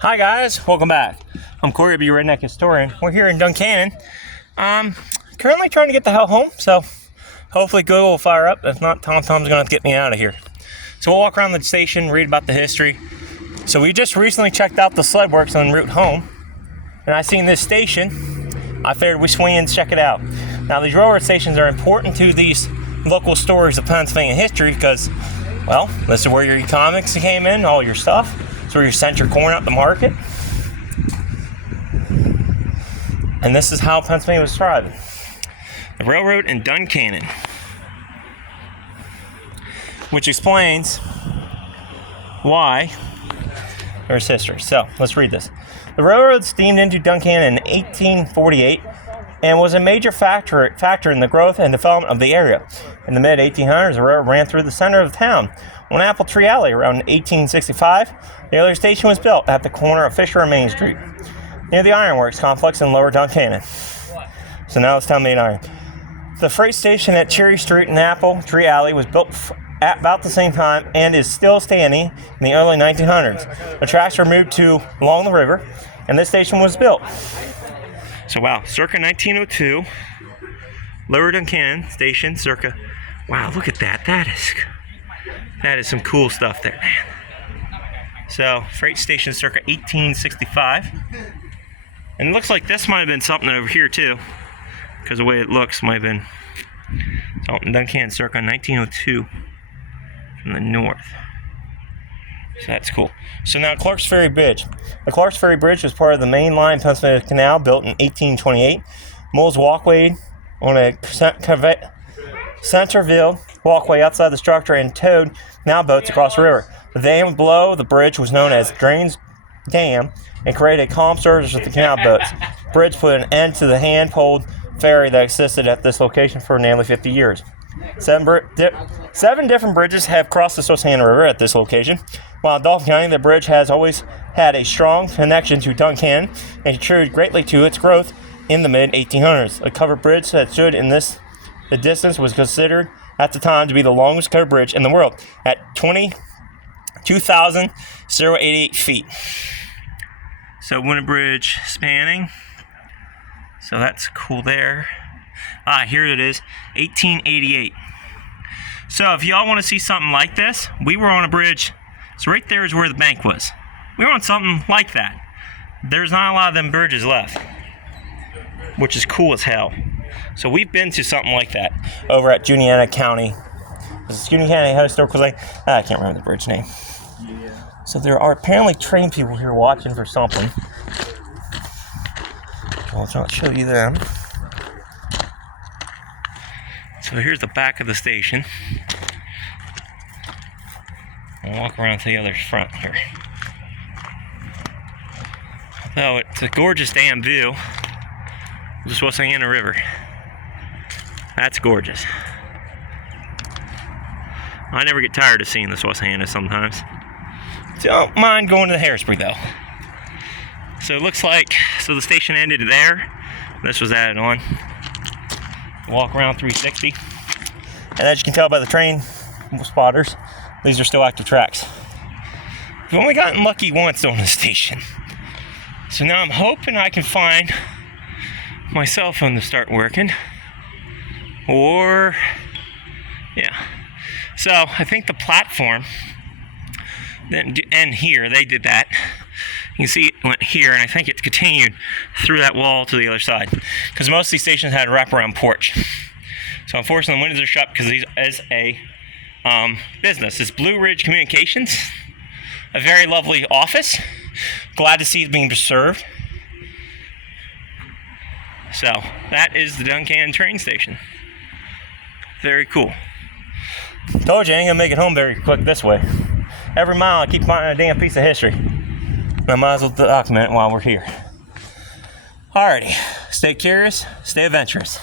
Hi guys, welcome back. I'm Corey, your redneck historian. We're here in Duncannon. Currently trying to get the hell home, so hopefully Google will fire up. If not, Tom's gonna get me out of here. So we'll walk around the station, read about the history. So we just recently checked out the sled works en route home, and I seen this station. I figured we swing in and check it out. Now these railroad stations are important to these local stories of Pennsylvania history because, well, this is where your economics came in, all your stuff. It's where you sent your corn out to market. And this is how Pennsylvania was thriving. The railroad in Duncannon. Which explains why there's history. So, let's read this. The railroad steamed into Duncannon in 1848 and was a major factor in the growth and development of the area. In the mid-1800s, the railroad ran through the center of town on Apple Tree Alley. Around 1865, the earlier station was built at the corner of Fisher and Main Street, near the Ironworks complex in Lower Duncannon. So now it's town made iron. The freight station at Cherry Street and Apple Tree Alley was built at about the same time and is still standing in the early 1900s. The tracks were moved to along the river, and this station was built. So wow, circa 1902, Lower Duncannon station, circa. Wow, look at that. That is some cool stuff there, man. So freight station circa 1865, and it looks like this might have been something over here too, because the way it looks might have been something Duncannon circa 1902 from the north. So that's cool. So now Clark's Ferry Bridge. The Clark's Ferry Bridge was part of the main line Pennsylvania Canal built in 1828. Mole's Walkway on a Centerville walkway outside the structure and towed canal boats across the river. The dam below the bridge was known as Drain's Dam and created a calm service with the canal boats. The bridge put an end to the hand-pulled ferry that existed at this location for nearly 50 years. Seven different bridges have crossed the Susquehanna River at this location. While in Dauphin County, the bridge has always had a strong connection to Duncannon and contributed greatly to its growth in the mid-1800s. A covered bridge that stood in the distance was considered at the time to be the longest covered bridge in the world at 22,088 feet. So Winter Bridge spanning. So that's cool there. Here it is, 1888. So if y'all want to see something like this, we were on a bridge. So right there is where the bank was. We were on something like that. There's not a lot of them bridges left, which is cool as hell. So we've been to something like that over at Duncannon County. This is Duncannon County Historical Site. I can't remember the bridge name. So there are apparently train people here watching for something. I'll not show you them. So here's the back of the station. I'll walk around to the other front here. Although it's a gorgeous damn view of the Susquehanna River. That's gorgeous. I never get tired of seeing the Susquehanna sometimes. Don't mind going to the Harrisburg though. So it looks like, so the station ended there. This was added on. Walk around 360. And as you can tell by the train spotters, these are still active tracks. We've only gotten lucky once on the station. So now I'm hoping I can find my cell phone to start working. Or, yeah. So I think the platform didn't end here. They did that. You can see it went here, and I think it continued through that wall to the other side. Because most of these stations had a wraparound porch. So unfortunately, the windows are shut because these is a business. It's Blue Ridge Communications. A very lovely office. Glad to see it being preserved. So, that is the Duncannon train station. Very cool. Told you I ain't gonna make it home very quick this way. Every mile I keep finding a damn piece of history. I might as well document it while we're here. Alrighty, stay curious, stay adventurous.